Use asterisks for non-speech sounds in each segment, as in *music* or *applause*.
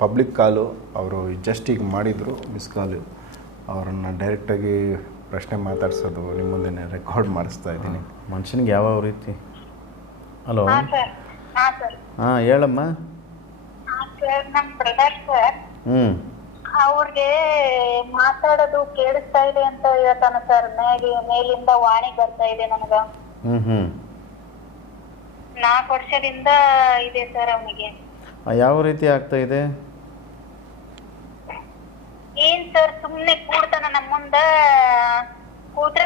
Public ಕಾಲು ಅವರು just ಈಗ ಮಾಡಿದರು ಮಿಸ್ ಕಾಲು ಅವರನ್ನು ಡೈರೆಕ್ಟಾಗಿ ಪ್ರಶ್ನೆ ಮಾತಾಡ್ಸೋದು ನಿಮ್ಮ ಮುಂದೆ ರೆಕಾರ್ಡ್ ಮಾಡಿಸ್ತಾ ಇದ್ದೀನಿ. ಮನುಷ್ಯನಿಗೆ ಯಾವ ರೀತಿ? ಹಲೋ ಹಾ ಸರ್ ಹಾ ಸರ್ ಹಾಂ ಹೇಳಮ್ಮ. ಹ್ಞೂ ಅವ್ರಿಗೆ ಮಾತಾಡೋದು ಕೇಳಿಸ್ತಾ ಇದೆ ಅಂತ ಹೇಳ್ತಾನ ಸರ್ ಮೇಲಿ ಮೇಲಿಂದ ವಾಣಿ ಬರ್ತಾ ಇದೆ ನನಗ. ಹ್ಮ್ ಹ್ಮ್. ನಾಲ್ಕು ವರ್ಷದಿಂದ ಇದೆ ಸರ್ ಅವನಿಗೆ. ಯಾವ ರೀತಿ ಆಗ್ತಾ ಇದೆ? ಏನ್ ಸರ್ ಸುಮ್ನೆ ಕೂಡ್ತಾನ ನಮ್ಮ ಮುಂದ. ಕೂತ್ರೆ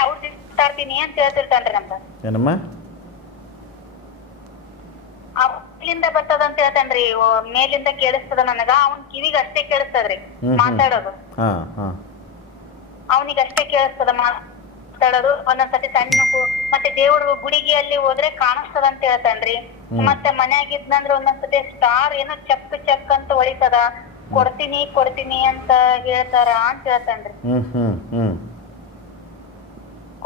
ಅವ್ರ ಮಾತಾಡ್ತೀನಿ ಅಂತ ಹೇಳ್ತಿರ್ತಾನ್ರಿ ನಮ್ಗ ಏನಮ್ಮ? ಅಲ್ಲಿಂದ ಬರ್ತದ ಅಂತ ಹೇಳ್ತಾನ್ರಿ ಓ, ಮೇಲಿಂದ ಕೇಳಿಸ್ತದ ನನಗ ಅವ್ನ್ ಕಿವಿಗ್ ಅಷ್ಟೇ ಕೇಳಿಸ್ತದ್ರಿ ಹ್ಮ್. ಮಾತಾಡೋದು. ಹಾ ಹಾ. ಅವನಿಗೆ ಅಷ್ಟೇ ಕೇಳಿಸ್ತದ ಮಾತಾಡೋದು ಒಂದೊಂದ್ಸತಿ ಸಣ್ಣ ಕು- ಮತ್ತೆ ದೇವ್ರ ಗುಡಿಗೆ ಅಲ್ಲಿ ಹೋದ್ರೆ ಕಾಣಿಸ್ತದ ಅಂತ ಹೇಳ್ತಾನ್ರಿ. ಮತ್ತೆ ಮನ್ಯಾಗ ಇದ್ನಂದ್ರ ಒಂದೊಂದ್ಸತಿ ಸ್ಟಾರ್ ಏನೋ ಚಕ್ ಚಕ್ ಅಂತ ಹೊಳಿತದ. ಕೊಡ್ತೀನಿ ಕೊಡ್ತೀನಿ ಅಂತ ಹೇಳ್ತಾರ ಅಂತ ಹೇಳ್ತಾನ್ರಿ.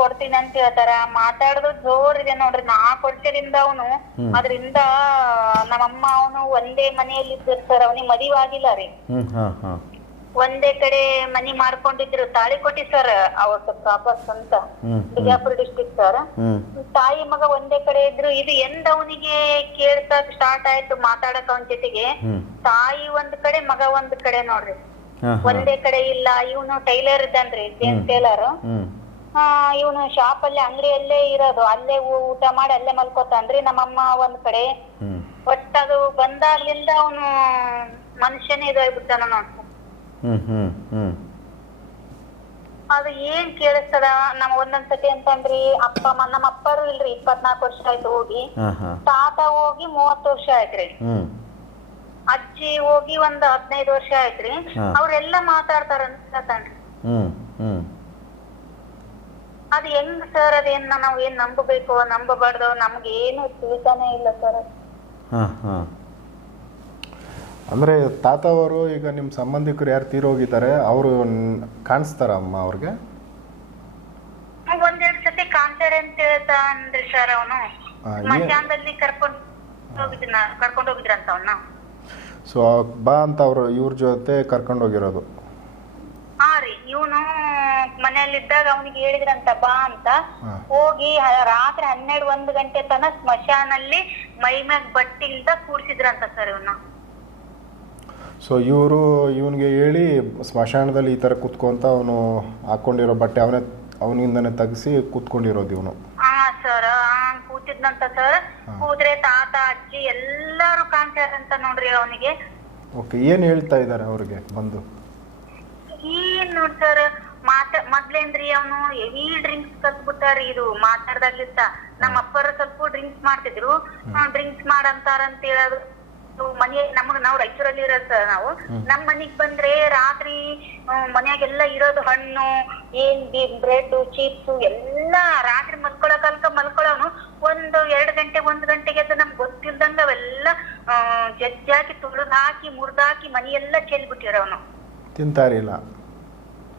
ಕೊಡ್ತೀನಿ ಅಂತ ಹೇಳ್ತಾರ. ಮಾತಾಡೋದು ಜೋರ್ ಇದೆ ನೋಡ್ರಿ. ನಾ ವರ್ಷದಿಂದ ಅವನು ಅದರಿಂದ ನಮ್ಮಮ್ಮ ಅವನು ಒಂದೇ ಮನೆಯಲ್ಲಿ ಇದ್ದಿರ್ತಾರ ಅವನಿಗೆ ಮದುವೆ ಆಗಿಲ್ಲ ರೀ. ಒಂದೇ ಕಡೆ ಮನಿ ಮಾಡ್ಕೊಂಡಿದ್ರು ತಾಳಿಕೋಟಿ ಸರ್ ಸ್ವಲ್ಪ ಪ್ರಾಪಸ್ ಅಂತ ಬಿಜಾಪುರ ಡಿಸ್ಟಿಕ್ ಸರ್ ತಾಯಿ ಮಗ ಒಂದೇ ಕಡೆ ಇದ್ರು ಇದು ಎಂದ ಅವನಿಗೆ ಕೇಳ್ಸಕ್ ಸ್ಟಾರ್ಟ್ ಆಯ್ತು ಮಾತಾಡಕ್ ಅವನ ಜೊತೆಗೆ. ತಾಯಿ ಒಂದ್ ಕಡೆ ಮಗ ಒಂದ್ ಕಡೆ ನೋಡ್ರಿ. ಒಂದೇ ಕಡೆ ಇಲ್ಲ ಇವನು ಟೈಲರ್ ಇದ್ದಾನ್ರಿ ಜೇನ್ ಟೇಲರ್. ಹಾ ಇವನು ಶಾಪ್ ಅಲ್ಲಿ ಅಂಗಡಿಯಲ್ಲೇ ಇರೋದು. ಅಲ್ಲೇ ಊಟ ಮಾಡಿ ಅಲ್ಲೇ ಮಲ್ಕೋತಾನ್ರಿ ನಮ್ಮಮ್ಮ ಒಂದ್ ಕಡೆ. ಹ್ಞೂ ಒಟ್ಟದು ಬಂದಾಗ್ಲಿಂದ ಅವನು ಮನುಷ್ಯನೇ ಇದಾಗ್ಬಿಟ್ಟಾನ ಹ್ಞೂ ಅದು ಏನ್ ಕೇಳಿಸ್ತದ ನಮ್ ಒಂದೊಂದ್ಸತಿ ಅಂತಂದ್ರಿ ಅಪ್ಪ ಅಮ್ಮ ನಮ್ಮ ಅಪ್ಪರು ಇಲ್ರಿ ಇಪ್ಪತ್ನಾಲ್ಕು ವರ್ಷ ಆಯ್ತು ಹೋಗಿ. ತಾತ ಹೋಗಿ ಮೂವತ್ತು ವರ್ಷ ಆಯ್ತ್ರಿ. ಅಜ್ಜಿ ಹೋಗಿ ಒಂದ್ ಹದಿನೈದು ವರ್ಷ ಆಯ್ತ್ರಿ. ಅವ್ರೆಲ್ಲ ಮಾತಾಡ್ತಾರ ಹ್ಞೂ ಅದ್ ಹೆಂಗ್ ಸರ್ ಅದೇನ್ ನಾವ್ ಏನ್ ನಂಬಬೇಕು ನಂಬಬಾರ್ದು ನಮ್ಗೆ ಏನು ತಿಳಿತಾನೆ ಇಲ್ಲ ಸರ್. ಅಂದರೆ ತಾತ ಅವರು ಈಗ ನಿಮ್ಮ ಸಂಬಂಧಿಕರು ಯಾರು ತೀರೋಗಿದ್ದಾರೆ ಅವರು ಕಾಣಿಸ್ತಾರ ಅಮ್ಮ ಅವ್ರಿಗೆ? ಒಂದೆರಡು ಸತಿ ಕಾಣ್ತಾರೆ ಅಂತ ಹೇಳ್ತಾನ್ರಿ ಸರ್ ಅವನು. ಮಧ್ಯಾಹ್ನದಲ್ಲಿ ಕರ್ಕೊಂಡ್ ಹೋಗಿದ್ನ ಕರ್ಕೊಂಡ್ ಹೋಗಿದ್ರಂತ ಅವನ್ನ ಸೊ ಬಾ ಅಂತ ಅವರು ಇವ್ರ ಜೊತೆ ಕರ್ಕೊಂಡು ಹೋಗಿರೋದು. ಹಾ ರೀ ಇವನು ಮನೆಯಲ್ಲಿದ್ದಾಗ ಅವನಿಗೆ ಹೇಳಿದ್ರಂತ ಬಾ ಅಂತ. ಹೋಗಿ ರಾತ್ರಿ ಹನ್ನೆರಡು ಒಂದು ಗಂಟೆ ತನಕ ಸ್ಮಶಾನಲ್ಲಿ ಮೈ ಮ್ಯಾಗ ಬಟ್ಟಿಯಿಂದ ಕೂರ್ಸಿದ್ರಂತ ಸರ್ ಇವನ್ನ ಸೊ ಇವರು ಇವನಿಗೆ ಹೇಳಿ ಸ್ಮಶಾನದಲ್ಲಿ ಈ ಥರ ಕೂತ್ಕೊಂತ ಅವನು ಹಾಕೊಂಡಿರೋ ಬಟ್ಟೆ ಅವನೇ ಅವನಿಂದನೇ ತಗಸಿ ಕೂತ್ಕೊಂಡಿರೋದು ಇವನು. ಹಾ ಸರ್ ಕೂತಿದ್ನಂತ ಸರ್ ಕೂದ್ರೆ ತಾತ ಅಜ್ಜಿ ಎಲ್ಲಾರು ಕಾಣ್ತಾರಂತ ನೋಡ್ರಿ ಅವನಿಗೆ. ಓಕೆ ಏನು ಹೇಳ್ತಾ ಇದ್ದಾರೆ ಅವ್ರಿಗೆ ಬಂದು? ಏನ್ ನೋಡ್ ಸರ್ ಮಾತ ಮೊದ್ಲೇನ್ರಿ ಅವನು ಹೆವಿ ಡ್ರಿಂಕ್ಸ್ ಕಲ್ತ್ಬಿಟ್ಟಾರಿ ಇದು ಮಾತಾಡ್ದಾಗ್ಲಿಂದ ನಮ್ಮ ಅಪ್ಪರು ಸ್ವಲ್ಪ ಡ್ರಿಂಕ್ಸ್ ಮಾಡ್ತಿದ್ರು. ಡ್ರಿಂಕ್ಸ್ ಮಾಡಂತಾರಂತ ಹೇಳೋದು. ಮನೆ ನಮಗ್ ನಾವ್ ರಾಯಚೂರಲ್ಲಿ ಇರೋದ್ ಸರ್ ನಾವು. ನಮ್ ಮನಿಗ್ ಬಂದ್ರೆ ರಾತ್ರಿ ಮನ್ಯಾಗೆಲ್ಲಾ ಇರೋದು ಹಣ್ಣು ಏನ್ ಬ್ರೆಡ್ ಚಿಪ್ಸ್ ಎಲ್ಲಾ ರಾತ್ರಿ ಮಲ್ಕೊಳ ಮಲ್ಕೊಳೋನು ಒಂದು ಎರಡ್ ಗಂಟೆ ಒಂದ್ ಗಂಟೆಗೆ ಅದು ನಮ್ಗ್ ಗೊತ್ತಿಲ್ದಂಗ ಅವೆಲ್ಲ ಜಜ್ಜಾಕಿ ತುಳಿದ್ ಹಾಕಿ ಮುರ್ದಾಕಿ ಮನೆಯೆಲ್ಲ ಚೆಲ್ಬಿಟ್ಟಿರೋನು. ತಿಂತಾ ಇರಲಿಲ್ಲ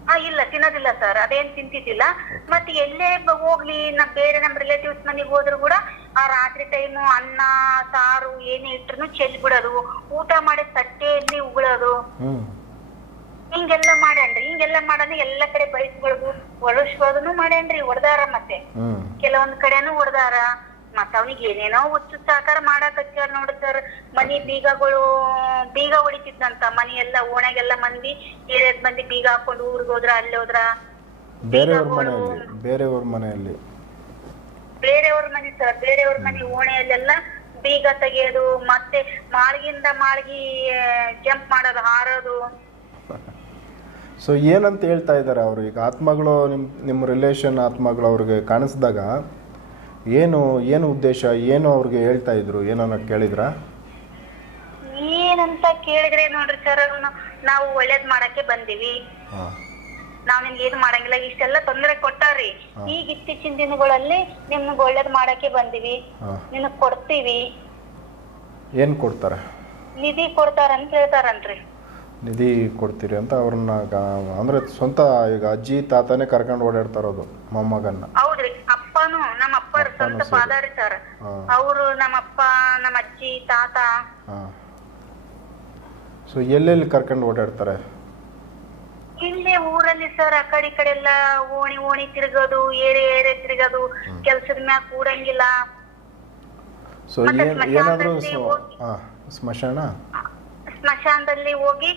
ಹಾ ಇಲ್ಲ ತಿನ್ನೋದಿಲ್ಲ ಸರ್. ಅದೇನ್ ತಿಂತಿದ್ದಿಲ್ಲ. ಮತ್ತೆ ಎಲ್ಲೇ ಹೋಗ್ಲಿ ನಮ್ ಬೇರೆ ನಮ್ ರಿಲೇಟಿವ್ಸ್ ಮನೆಗೆ ಹೋದ್ರು ಕೂಡ ಆ ರಾತ್ರಿ ಟೈಮು ಅನ್ನ ಸಾರು ಏನೇ ಇಟ್ರು ಚೆಲ್ ಬಿಡೋದು ಊಟ ಮಾಡಿದ ತಟ್ಟೆಯಲ್ಲಿ ಉಗುಳೋದು. ಹಿಂಗೆಲ್ಲ ಮಾಡ್ಯಾನ್ರಿ. ಹಿಂಗೆಲ್ಲ ಮಾಡಾನ ಎಲ್ಲಾ ಕಡೆ ಬೈಸ್ಕೊಳೋದು ಒಳಸ್ಕೊಳ್ಳೋದನ್ನು ಮಾಡ್ಯಾನ್ರಿ ಹೊಡ್ದಾರ ಮತ್ತೆ. ಕೆಲವೊಂದ್ ಕಡೆನೂ ಹೊಡ್ದಾರ. ಮತ್ತ ಅವನಿಗೆ ಏನೇನೋ ಹುಚ್ಚು ಸಾಕಾರ ಮಾಡಕ್ ಹಚ್ಚಾರ ನೋಡ್ರಿ ಸರ್. ಮನಿ ಬೀಗಗಳು ಬೀಗ ಹೊಡಿತಿದ್ನಂತ. ಮನಿ ಎಲ್ಲ ಓಣೆಗೆಲ್ಲ ಮಂದಿ ಏರಿಯಾದ ಮಂದಿ ಬೀಗ ಹಾಕೊಂಡು ಊರ್ಗ್ ಹೋದ್ರ ಅಲ್ಲಿ ಹೋದ್ರ. ಬೇರೆಯವ್ರ ಮನೆಯಲ್ಲಿ ಬೇರೆಯವ್ರ ಮನೆಯಲ್ಲಿ. ಬೇರೆಯವ್ರ ಮನೆ ಸರ್ ಬೇರೆಯವ್ರ ಮನೆ ಓಣೆಯಲ್ಲೆಲ್ಲ ಬೀಗ ತೆಗೆಯೋದು ಮತ್ತೆ ಮಾಳ್ಗಿಂದ ಮಾಳ್ಗಿ ಜಂಪ್ ಮಾಡೋದು ಹಾರೋದು. *laughs* ಸೊ ಏನಂತ ಹೇಳ್ತಾ ಇದ್ದಾರೆ ಅವರು? ಈಗ ಆತ್ಮಗಳು ನಿಮ್ಮ ನಿಮ್ಮ ರಿಲೇಷನ್ ಆತ್ಮಗಳು ಅವ್ರಿಗೆ ಕಾಣಿಸಿದಾಗ ಏನು ಏನು ಉದ್ದೇಶ ಏನು ಅವ್ರಿಗೆ ಹೇಳ್ತಾ ಇದ್ರು? ಏನನ್ನ ಕೇಳಿದ್ರ? ಏನಂತ ಕೇಳಿದ್ರೆ ನೋಡ್ರಿ ಸರ್ ನಾವು ಒಳ್ಳೇದ್ ಮಾಡಕ್ಕೆ ಬಂದಿವಿ. ಹಾಂ. ನಾವ್ ನಿಮ್ಗೆ ಏನು ಮಾಡಂಗಿಲ್ಲ ಇಷ್ಟೆಲ್ಲ ತೊಂದರೆ ಕೊಟ್ಟಾರಿ ಈ ಈಗ ಇತ್ತೀಚಿನ ದಿನಗಳಲ್ಲಿ ನಿಮ್ಗ್ ಒಳ್ಳೇದ್ ಮಾಡಕ್ಕೆ ಬಂದಿವಿ. ನಿನಗ್ ಕೊಡ್ತೀವಿ. ಏನ್ ಕೊಡ್ತಾರ? ನಿಧಿ ಕೊಡ್ತಾರಂತ ಹೇಳ್ತಾರನ್ರಿ ನಿಧಿ ಕೊಡ್ತೀರಿ ಅಂತ ಅವ್ರನ್ನ ಗ- ಅಂದ್ರೆ ಸ್ವಂತ ಈಗ ಅಜ್ಜಿ ತಾತನೇ ಕರ್ಕೊಂಡು ಓಡಾಡ್ತಾರದು ಮೊಮ್ಮಗನ್ನ. ಹೌದ್ರಿ ಅಪ್ಪನು ನಮ್ಮ ಅಪ್ಪಾರ ಅಪ್ಪನೂ ಸ್ವಂತ ಪಾದಾರಿ ಸರ್. ಹಾ. ಅವರು ನಮ್ಮ ಅಪ್ಪ ನಮ್ಮ ಅಜ್ಜಿ ತಾತ. ಹಾಂ. ಸೊ ಎಲ್ಲೆಲ್ಲಿ ಕರ್ಕೊಂಡು ಓಡಾಡ್ತಾರೆ? ಇಲ್ಲೇ ಊರಲ್ಲಿ ಸರ್ ಆ ಕಡೆ ಈ ಕಡೆ ಎಲ್ಲ ಓಣಿ ಓಣಿ ತಿರ್ಗೋದು ಏರೆ ಏರೆ ತಿರ್ಗೋದು ಕೆಲ್ಸದ ಮ್ಯಾಗ ಕೂಡಂಗಿಲ್ಲ. ಸೊ ಏನಾದರೂ ಸ್ಮಶಾನ? ಸ್ಮಶಾನದಲ್ಲಿ ಹೋಗಿ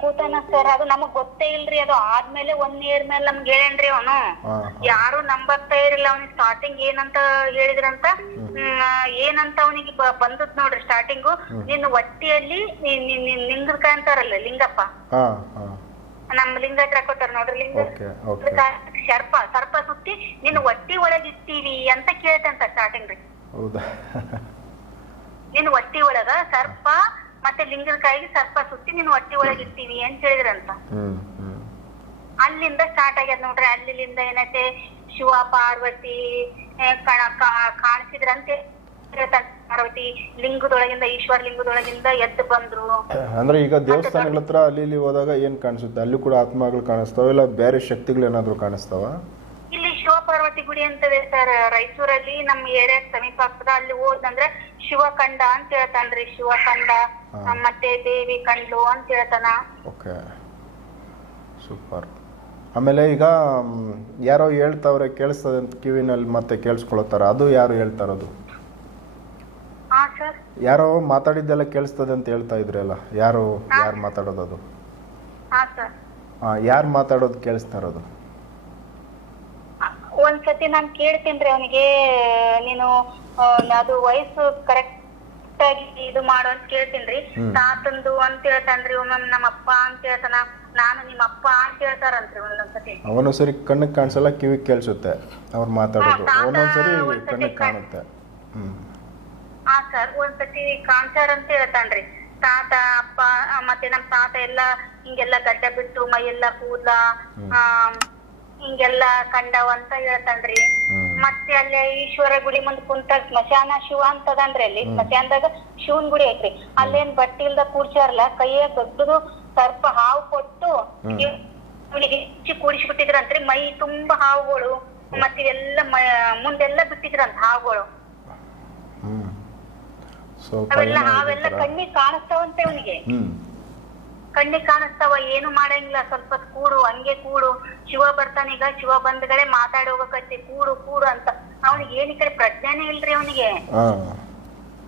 ಕೂತಾನ ಸರ್ ಅದು ನಮಗ್ ಗೊತ್ತೇ ಇಲ್ರಿ ಅದು ಆದ್ಮೇಲೆ ಒನ್ ಇಯರ್ ಮೇಲೆ ನಮ್ಗೆ ಹೇಳೇನ್ರಿ ಅವನು. ಯಾರು ನಂಬರ್ತಾ ಇರಲಿಲ್ಲ ಅವ್ನಿಗೆ ಸ್ಟಾರ್ಟಿಂಗ್ ಏನಂತ ಹೇಳಿದ್ರಂತ? ಏನಂತ ಅವನಿಗೆ ಬಂದದ್ ನೋಡ್ರಿ ಸ್ಟಾರ್ಟಿಂಗು ನಿನ್ನ ಒಟ್ಟಿಯಲ್ಲಿ ಲಿಂಗಕಾಯ ಅಂತಾರಲ್ಲ ಲಿಂಗಪ್ಪ. ಹಾಂ ಹಾಂ ನಮ್ಮ ಲಿಂಗ ಹತ್ರ ಕೊಟ್ಟಾರ ನೋಡ್ರಿ ಲಿಂಗ ಓಕೆ ಓಕೆ ಸರ್ಪ ಸರ್ಪ ಸುತ್ತಿ ನಿನ್ನ ಹೊಟ್ಟಿ ಒಳಗ್ ಇರ್ತೀವಿ ಅಂತ ಕೇಳ್ತಂತ ಸ್ಟಾರ್ಟಿಂಗ್ ರೀ ಹೌದಾ? ನಿನ್ನ ಹೊಟ್ಟಿ ಒಳಗ ಸರ್ಪ ಮತ್ತೆ ಲಿಂಗಕಾಯಿಗೆ ಸರ್ಪ ಸುತ್ತಿ ನಿನ್ನ ಹೊಟ್ಟಿ ಒಳಗ್ ಇರ್ತೀವಿ ಅಂತ ಹೇಳಿದ್ರಂತ. ಅಲ್ಲಿಂದ ಸ್ಟಾರ್ಟ್ ಆಗ್ಯದ ನೋಡ್ರಿ ಅಲ್ಲಿಂದ ಏನೈತೆ ಶಿವ ಪಾರ್ವತಿ ಕಾಣಿಸಿದ್ರಂತೆ. ಪಾರ್ವತಿ ಲಿಂಗದೊಳಗಿಂದ ಈಶ್ವರ ಲಿಂಗದೊಳಗಿಂದ ಎದ್ದು ಬಂದ್ರು. ಅಂದ್ರೆ ಈಗ ದೇವಸ್ಥಾನಗಳ ಹತ್ರ ಅಲ್ಲಿ ಇಲ್ಲಿ ಹೋದಾಗ ಏನ್ ಕಾಣಿಸುತ್ತೆ? ಅಲ್ಲಿ ಕೂಡ ಆತ್ಮಗಳು ಕಾಣಿಸ್ತಾವ ಇಲ್ಲ ಬೇರೆ ಶಕ್ತಿಗಳು ಏನಾದರೂ ಕಾಣಿಸ್ತಾವ? ಇಲ್ಲಿ ಶಿವಪಾರ್ವತಿ ಗುಡಿ ಅಂತದೆ ಸರ್. ರಾಯಚೂರಲ್ಲಿ ನಮ್ಮ ಏರಿಯಾ ಸಮೀಪ ಆಗ್ತದ. ಅಲ್ಲಿ ಹೋದಂದ್ರೆ ಶಿವಖಂಡ ಅಂತ ಹೇಳ್ತಾನ್ರಿ ಶಿವಖಂಡ. ಹಾ. ಮತ್ತೆ ದೇವಿ ಕಂಡ್ಲು ಅಂತ ಹೇಳ್ತಾನ. ಓಕೆ. ಸೂಪರ್. ಆಮೇಲೆ ಈಗ ಯಾರೋ ಹೇಳ್ತಾವ್ರೆ ಕೇಳಿಸ್ತದೆ ಅಂತ ಕಿವಿನಲ್ಲಿ ಮತ್ತೆ ಕೇಳಿಸ್ಕೊಳತ್ತಾರ ಅದು ಯಾರು ಹೇಳ್ತಾರದು? ಸರ್? ಯಾರೋ ಮಾತಾಡಿದ್ದೆಲ್ಲ ಕೇಳಿಸ್ತದೆ ಅಂತ ಹೇಳ್ತಾ ಇದ್ರಲ್ಲ ಯಾರು ಯಾರು ಮಾತಾಡೋದು ಅದು? ಹಾ ಸರ್. ಯಾರು ಮಾತಾಡೋದು ಕೇಳಿಸ್ತಾ ಇರೋದು? ಒಂದ್ಸತಿ ನಾನು ಕೇಳ್ತೀನಿ ಅವನಿಗೆ. ನೀನು ಅದು ವಯಸ್ಸು ಕರೆಕ್ಟ್ ಆಗಿ ಇದು ಮಾಡು ಅಂತ ಕೇಳ್ತೀನ್ರಿ ತಾತಂದು ಅಂತ ಹೇಳ್ತಾನ್ರಿ ಒಮ್ಮೊಮ್ಮೆ ನಮ್ಮ ಅಪ್ಪ ಅಂತ ಹೇಳ್ತಾನ. ನಾನು ನಿಮ್ಮ ಅಪ್ಪ ಅಂತ ಹೇಳ್ತಾರಂತ್ರಿ ಒಂದೊಂದ್ಸತಿ. ಅವನು ಸರಿ ಕಣ್ಣಿಗೆ ಕಾಣಿಸಲ್ಲ ಕಿವಿ ಕೇಳಿಸುತ್ತೆ ಅವ್ರು ಮಾತಾಡೋದು. ಒಂದೊಂದ್ಸರಿ ಕಣ್ಣಿಗೆ ಕಾಣುತ್ತೆ. ಹ್ಞೂ ಹಾ ಸರ್ ಒಂದ್ಸತಿ ಕಾಂಚಾರ್ ಅಂತ ಹೇಳ್ತಾನ್ರಿ. ತಾತ ಅಪ್ಪ ಆ, ಮತ್ತೆ ನಮ್ ತಾತ ಎಲ್ಲ ಹಿಂಗೆಲ್ಲಾ ಗಡ್ಡ ಬಿಟ್ಟು ಮೈಯೆಲ್ಲಾ ಕೂದ್ಲ. ಆ, ಹಿಂಗೆಲ್ಲಾ ಕಂಡವ ಅಂತ ಹೇಳ್ತಾನ್ರಿ. ಮತ್ತೆ ಅಲ್ಲಿ ಈಶ್ವರ ಗುಡಿ ಮುಂದ್ ಕುಂತ ಸ್ಮಶಾನ ಶಿವ ಅಂತದನ್ರಿ ಅಲ್ಲಿ. ಸ್ಮಶಾನದಾಗ ಶಿವನ್ ಗುಡಿ ಐತ್ರಿ. ಅಲ್ಲೇನ್ ಬಟ್ಟಿ ಇಲ್ದ ಕೂಡ್ಸ್ಯಾರಲ್ಲ ಕೈಯ ದೊಡ್ಡದು ಸರ್ಪ ಹಾವು ಕೊಟ್ಟು. ಇವನಿಗೆ ಬಿಟ್ಟಿದ್ರಂತ್ರಿ. ಕೂಡಿಸ್ಬಿಟ್ಟಿದ್ರಂತ್ರಿ ಮೈ ತುಂಬಾ ಹಾವುಗಳು ಮತ್ತೆ ಇವೆಲ್ಲ ಮ- ಮುಂದೆಲ್ಲ ಬಿಟ್ಟಿದ್ರಂತ ಹಾವುಗಳು. ಸ್ವಲ್ಪ ಅವೆಲ್ಲ ಏನೋ ಕಣ್ಣಿಗೆ ಕಾಣಿಸ್ತಾವಂತೆ ಅವನಿಗೆ ಹ್ಞೂ ಕಣ್ಣಿಗೆ ಕಾಣಿಸ್ತಾವ ಏನು ಮಾಡಂಗಿಲ್ಲ ಸ್ವಲ್ಪ ಹೊತ್ತು ಕೂಡು ಹಂಗೆ ಕೂಡು. ಶಿವ ಬರ್ತಾನೀಗ ಶಿವ ಬಂದ್ಗಳೇ ಮಾತಾಡಿ ಹೋಗಕತ್ತಿ ಕೂಡು ಕೂಡು ಅಂತ. ಅವನಿಗೆ ಏನ್ ಈ ಕಡೆ ಪ್ರಜ್ಞೆನೇ ಇಲ್ರಿ ಅವನಿಗೆ.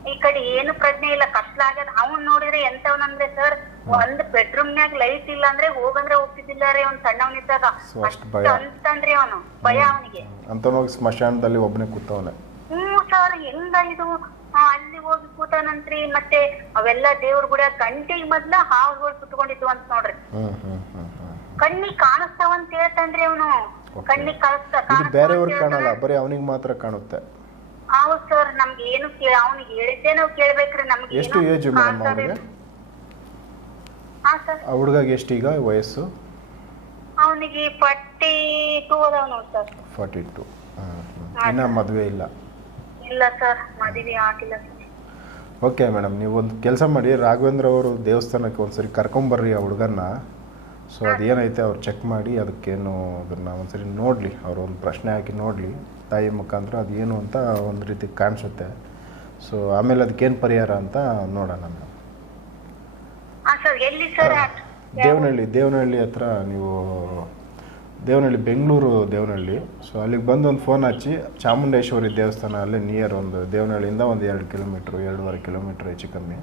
ಈ ಕಡೆ ಏನು ಪ್ರಜ್ಞೆ ಇಲ್ಲ ಕತ್ಲಾಗ್ಯದ ಅವನ್ ನೋಡಿದ್ರೆ ಎಂತವನಂದ್ರೆ ಸರ್ ಒಂದ್ ಬೆಡ್ರೂಮ್ ನ್ಯಾಗ ಲೈಟ್ ಇಲ್ಲ ಅಂದ್ರೆ ಹೋಗಂದ್ರೆ ಹೋಗ್ತಿದ್ದಿಲ್ಲ ರೀ ಅವ್ನ್ ಸಣ್ಣವನಿದ್ದಾಗ So, ಅಷ್ಟ್ ಅಷ್ಟ್ ಭಯ. ಅಂತಂದ್ರಿ ಅವನು ಭಯ ಅವನಿಗೆ. ಅಂತನೋಗಿ ಸ್ಮಶಾನದಲ್ಲಿ ಒಬ್ಬನೇ ಕೂತವನೆ. ಹ್ಮ್ ಸರ್ ಹೆಂಗ ಇದು ಆ, ಅಲ್ಲಿ ಹೋಗಿ ಕೂತಾನಂತ್ರಿ ಮತ್ತೆ ಅವೆಲ್ಲ ದೇವ್ರ ಗುಡ ಗಂಟೆಗ್ ಮೊದ್ಲ ಹಾವುಗಳು ಕುತ್ಕೊಂಡಿದ್ವು ಅಂತ ನೋಡ್ರಿ. ಕಣ್ಣಿಗ್ ಕಾಣಿಸ್ತಾವ ಅಂತ ಹೇಳ್ತಾನ್ರಿ ಅವನು. ಕಣ್ಣಿ ಕಣ್ಣಿಗ್ ಕಾಣಿಸ್ತಾ ಇದು ಬೇರೆಯವ್ರಿಗೆ ಕಾಣಲ್ಲ ಬರೀ ಅವನಿಗೆ ಮಾತ್ರ ಕಾಣುತ್ತೆ. ಹೌದ್ ಸರ್ ನಮ್ಗೆ ಏನು ಕೇಳ ಅವ್ನಿಗೆ ಹೇಳಿದ್ದೆ ನಾವು ಕೇಳ್ಬೇಕ್ರಿ ನಮ್ಗೆ ಎಷ್ಟು ಏಜ್ ಮೇಡಮ್ ಅವ್ರಿಗೆ ಹಾ ಸರ್. ಆ ಹುಡುಗಗೆ ಎಷ್ಟು ಈಗ ವಯಸ್ಸು? ಅವನಿಗೆ ಫಾರ್ಟಿ ಟೂ ಅದಾವ ನೋಡ್ ಸರ್. Forty to. ಇನ್ನ ಮದುವೆ ಇಲ್ಲ. ಇಲ್ಲ ಸರ್ ಮದುವೆ ಆಗಿಲ್ಲ ಸರ್. ಓಕೆ ಮೇಡಮ್ ನೀವು ಒಂದು ಕೆಲಸ ಮಾಡಿ ರಾಘವೇಂದ್ರ ಅವರು ದೇವಸ್ಥಾನಕ್ಕೆ ಒಂದ್ಸರಿ ಕರ್ಕೊಂಬರ್ರಿ ಆ ಹುಡುಗನ್ನ. ಸೊ ಅದೇನೈತೆ ಅವ್ರು ಚೆಕ್ ಮಾಡಿ ಅದಕ್ಕೇನು ಅದನ್ನು ಒಂದ್ಸರಿ ನೋಡಲಿ. ಅವ್ರು ಒಂದು ಪ್ರಶ್ನೆ ಹಾಕಿ ನೋಡಲಿ. ತಾಯಿ ಮುಖಾಂತರ ಅದೇನು ಅಂತ ಒಂದು ರೀತಿ ಕಾಣಿಸುತ್ತೆ. ಸೊ ಆಮೇಲೆ ಅದಕ್ಕೇನು ಪರಿಹಾರ ಅಂತ ನೋಡೋಣ ಮೇಡಮ್. ದೇವನಹಳ್ಳಿ ದೇವನಹಳ್ಳಿ ಹತ್ರ ನೀವು ದೇವನಹಳ್ಳಿ ಬೆಂಗಳೂರು ದೇವನಹಳ್ಳಿ. ಸೊ ಅಲ್ಲಿಗೆ ಬಂದು ಒಂದು ಫೋನ್ ಹಚ್ಚಿ ಚಾಮುಂಡೇಶ್ವರಿ ದೇವಸ್ಥಾನ ಅಲ್ಲೇ ನಿಯರ್ ಒಂದು ದೇವನಹಳ್ಳಿಯಿಂದ ಒಂದು ಎರಡು ಕಿಲೋಮೀಟ್ರು ಎರಡೂವರೆ ಕಿಲೋಮೀಟ್ರ್ ಹೆಚ್ಚು ಕಮ್ಮಿ.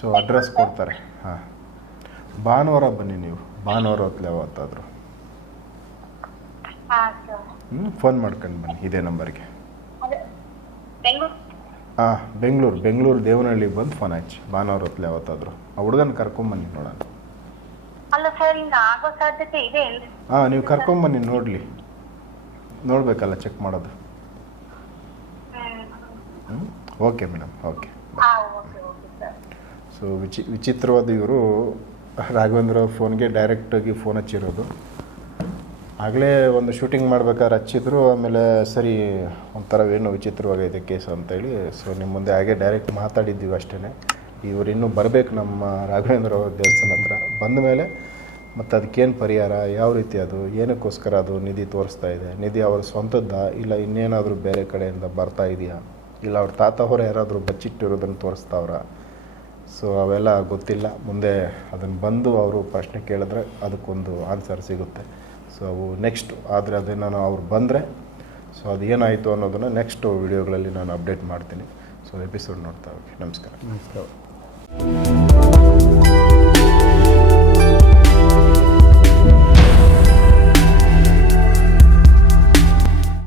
ಸೊ ಅಡ್ರೆಸ್ ಕೊಡ್ತಾರೆ. ಹಾಂ. ಭಾನುವಾರ ಬನ್ನಿ ನೀವು. ಭಾನುವಾರ ಹೊತ್ತಲೆ ಯಾವತ್ತಾದರೂ. ಹ್ಞೂ ಫೋನ್ ಮಾಡ್ಕೊಂಡು ಬನ್ನಿ. ಇದೇ ನಂಬರ್ಗೆ ಹಾಂ ಬೆಂಗಳೂರು. ಬೆಂಗಳೂರು ದೇವನಹಳ್ಳಿಗೆ ಬಂದು ಫೋನ್ ಹಚ್ಚಿ. ಭಾನುವಾರ ಹೊತ್ತಲೆ ಯಾವತ್ತಾದರೂ. ಆ ಹುಡುಗನ ಕರ್ಕೊಂಬನ್ನಿ ನೋಡೋಣ. ಹಿಂಗ ಆಗೋ ಸಾಧ್ಯತೆ ಇದೆ ಹಾ ನೀವು ಕರ್ಕೊಂಬನ್ನಿ ನೋಡ್ಲಿ. ನೋಡಬೇಕಲ್ಲ ಚೆಕ್ ಮಾಡೋದು. ಓಕೆ ಮೇಡಮ್ ಓಕೆ ಸೊ ವಿಚಿ ವಿಚಿತ್ರವಾದ ಇವರು ರಾಘವೇಂದ್ರ ಫೋನ್ಗೆ ಡೈರೆಕ್ಟಾಗಿ ಫೋನ್ ಹಚ್ಚಿರೋದು. ಆಗಲೇ ಒಂದು ಶೂಟಿಂಗ್ ಮಾಡ್ಬೇಕಾದ್ರೆ ಹಚ್ಚಿದ್ರು ಆಮೇಲೆ ಸರಿ ಒಂಥರ ಏನು ವಿಚಿತ್ರವಾಗೈತೆ ಕೇಸು ಅಂತೇಳಿ. ಸೊ ನಿಮ್ಮ ಮುಂದೆ ಹಾಗೆ ಡೈರೆಕ್ಟ್ ಮಾತಾಡಿದ್ದೀವಿ ಅಷ್ಟೇ ಇವರು ಇನ್ನೂ ಬರಬೇಕು ನಮ್ಮ ರಾಘವೇಂದ್ರ ಅವರ ದೇವಸ್ಥಾನ ಹತ್ರ. ಬಂದ ಮೇಲೆ ಮತ್ತು ಅದಕ್ಕೇನು ಪರಿಹಾರ? ಯಾವ ರೀತಿ ಅದು? ಏನಕ್ಕೋಸ್ಕರ ಅದು ನಿಧಿ ತೋರಿಸ್ತಾ ಇದೆ? ನಿಧಿ ಅವರ ಸ್ವಂತದ್ದ? ಇಲ್ಲ ಇನ್ನೇನಾದರೂ ಬೇರೆ ಕಡೆಯಿಂದ ಬರ್ತಾ ಇದೆಯಾ? ಇಲ್ಲ ಅವ್ರ ತಾತ ಹೊರ ಯಾರಾದರೂ ಬಚ್ಚಿಟ್ಟಿರೋದನ್ನು ತೋರಿಸ್ತಾವ್ರ? ಸೊ ಅವೆಲ್ಲ ಗೊತ್ತಿಲ್ಲ. ಮುಂದೆ ಅದನ್ನು ಬಂದು ಅವರು ಪ್ರಶ್ನೆ ಕೇಳಿದ್ರೆ ಅದಕ್ಕೊಂದು ಆನ್ಸರ್ ಸಿಗುತ್ತೆ. ಸೊ ಅವು ನೆಕ್ಸ್ಟ್ ಆದರೆ ಅದೇನೋ ಅವ್ರು ಬಂದರೆ ಸೊ ಅದು ಏನಾಯಿತು ಅನ್ನೋದನ್ನು ನೆಕ್ಸ್ಟ್ ವಿಡಿಯೋಗಳಲ್ಲಿ ನಾನು ಅಪ್ಡೇಟ್ ಮಾಡ್ತೀನಿ. ಸೊ ಎಪಿಸೋಡ್ ನೋಡ್ತಾ ಹೋಗಿ. ನಮಸ್ಕಾರ. ನಮಸ್ಕಾರ.